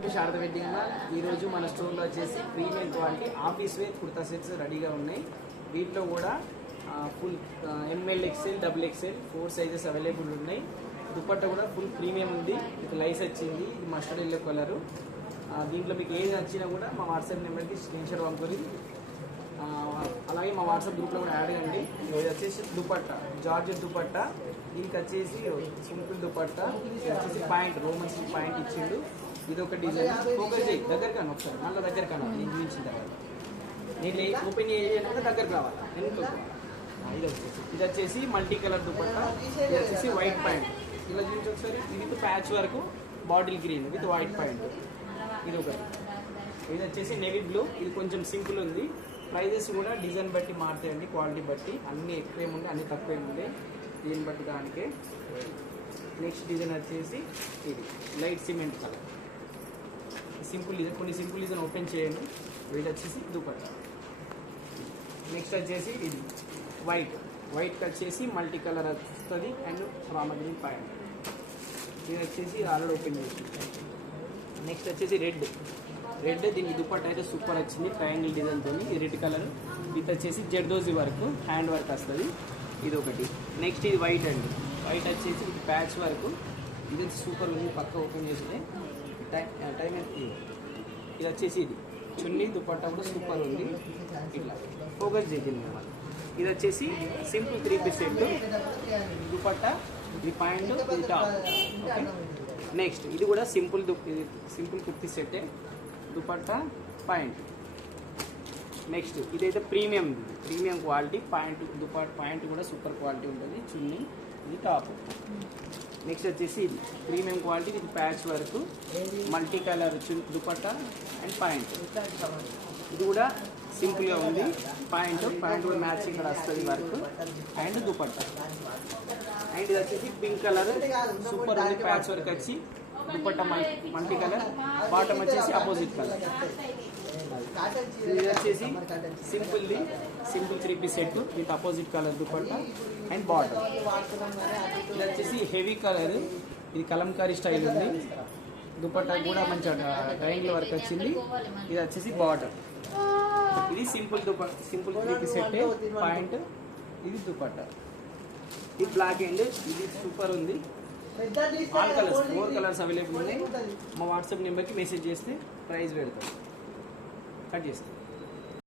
Welcome to Sharada wedding mall. ఈరోజు మన స్టోర్లో వచ్చేసి premium quality office wear kurta sets రెడీగా ఉన్నాయి. వీటిలో కూడా full M L XL double XL 4 sizes available ఉన్నాయి. దుపట్టా కూడా ఫుల్ ప్రీమియం ఉంది. మీకు లైస్ వచ్చింది, ఇది మస్టర్డ్ ఎల్లో కలరు. దీంట్లో మీకు ఏది నచ్చినా కూడా మా వాట్సాప్ నెంబర్కి స్క్రీన్షాట్ పంపుకొని అలాగే మా వాట్సాప్ గ్రూప్లో కూడా యాడ్ కండి. ఇది వచ్చేసి దుపట్టా, జార్జెట్ దుపట్టా. దీనికి వచ్చేసి సింపుల్ దుపట్టా, ఇది వచ్చేసి పాయింట్ రోమన్ సిల్క్ పాయింట్ ఇచ్చిండు. ఇది ఒక డిజైన్. ఫోకస్ చేయి, దగ్గర కాను ఒకసారి, మళ్ళీ దగ్గర కాను. నేను చూపించిన తర్వాత నేను ఓపెన్ చేయాలంటే దగ్గరకు రావాలి. ఇది వచ్చేసి మల్టీ కలర్ దుపట్టా, ఇది వచ్చేసి వైట్ పాయింట్. ఇలా చూపించి ఒకసారి. ఇది ప్యాచ్ వరకు bottle green with white point. ఇది ఒకటి. ఇది వచ్చేసి నేవీ బ్లూ. ఇది కొంచెం సింపుల్ ఉంది. ప్రైజెస్ కూడా డిజైన్ బట్టి మారుతాయండి, క్వాలిటీ బట్టి. అన్నీ ఎక్కువ ఏముండే, అన్నీ తక్కువ ఏముండే, దీన్ని బట్టి దానికే. నెక్స్ట్ డిజైన్ వచ్చేసి ఇది light cement colour, simple design. కొన్ని సింపుల్ డిజైన్ ఓపెన్ చేయండి. ఇది వచ్చేసి దుపట్టా. నెక్స్ట్ వచ్చేసి ఇది వైట్కి వచ్చేసి మల్టీ కలర్ వస్తుంది అండ్ రామగ్రీన్ పాయింట్. ఇది వచ్చేసి ఆల్రెడీ ఓపెన్ చేసి. నెక్స్ట్ వచ్చేసి రెడ్. దీనికి దుపట్టా అయితే సూపర్ వచ్చింది, ట్రయాంగిల్ డిజైన్తో. ఇది రెడ్ కలర్. ఇది వచ్చేసి జర్దోజీ వర్క్, హ్యాండ్ వర్క్ వస్తుంది. ఇది ఒకటి. నెక్స్ట్ ఇది వైట్ అండి. వైట్ వచ్చేసి ఇది ప్యాచ్ వర్క్. ఇది సూపర్ ఉంది, పక్క ఓపెన్ చేస్తే టైం ఇది వచ్చేసి ఇది చున్నీ దుపట్టా కూడా సూపర్ ఉంది. ఇట్లా ఫోకస్ చేసింది. ఇది వచ్చేసి సింపుల్ 3 పీస్ సెట్. దుపట్టా, ఇది పాయింట్, ఇది టాప్. ఓకే. నెక్స్ట్ ఇది కూడా సింపుల్ కుర్తీ సెట్టే, దుపట్టా పాయింట్. నెక్స్ట్ ఇదైతే premium quality point. Dupatta point కూడా సూపర్ క్వాలిటీ ఉంటుంది. చున్నీ, ఇది టాప్. నెక్స్ట్ వచ్చేసి ఇది ప్రీమియం క్వాలిటీ, ఇది patch work, multi colour dupatta and point. ఇది కూడా సింపుల్గా ఉంది. పాయింట్ కూడా మ్యాచ్ ఇక్కడ వస్తుంది వర్క్ అండ్ దుపట్టా. అండ్ ఇది వచ్చేసి పింక్ కలర్, సూపర్ ఉంది. ప్యాచ్ వర్క్ వచ్చి దుపట్టా మల్టీ కలర్, బాటమ్ వచ్చేసి అపోజిట్ కలర్. ఇది వచ్చేసి simple 3 piece set with opposite colour dupatta and bottom. ఇది వచ్చేసి హెవీ కలర్, ఇది కలంకారీ స్టైల్ ఉంది. దుపట్టా కూడా మంచిగా డైయింగ్ వర్క్ వచ్చింది. ఇది వచ్చేసి బాటమ్. ఇది సింపుల్ 3 పీస్ సెట్, పాయింట్, ఇది దుపట్టా. ఇది బ్లాక్ అండ్ ఇది సూపర్ ఉంది. ఆల్ కలర్స్ 4 కలర్స్ అవైలబుల్ ఉన్నాయి. మా వాట్సాప్ నెంబర్కి మెసేజ్ చేస్తే ప్రైస్ పెడతాం, కట్ చేస్తాం.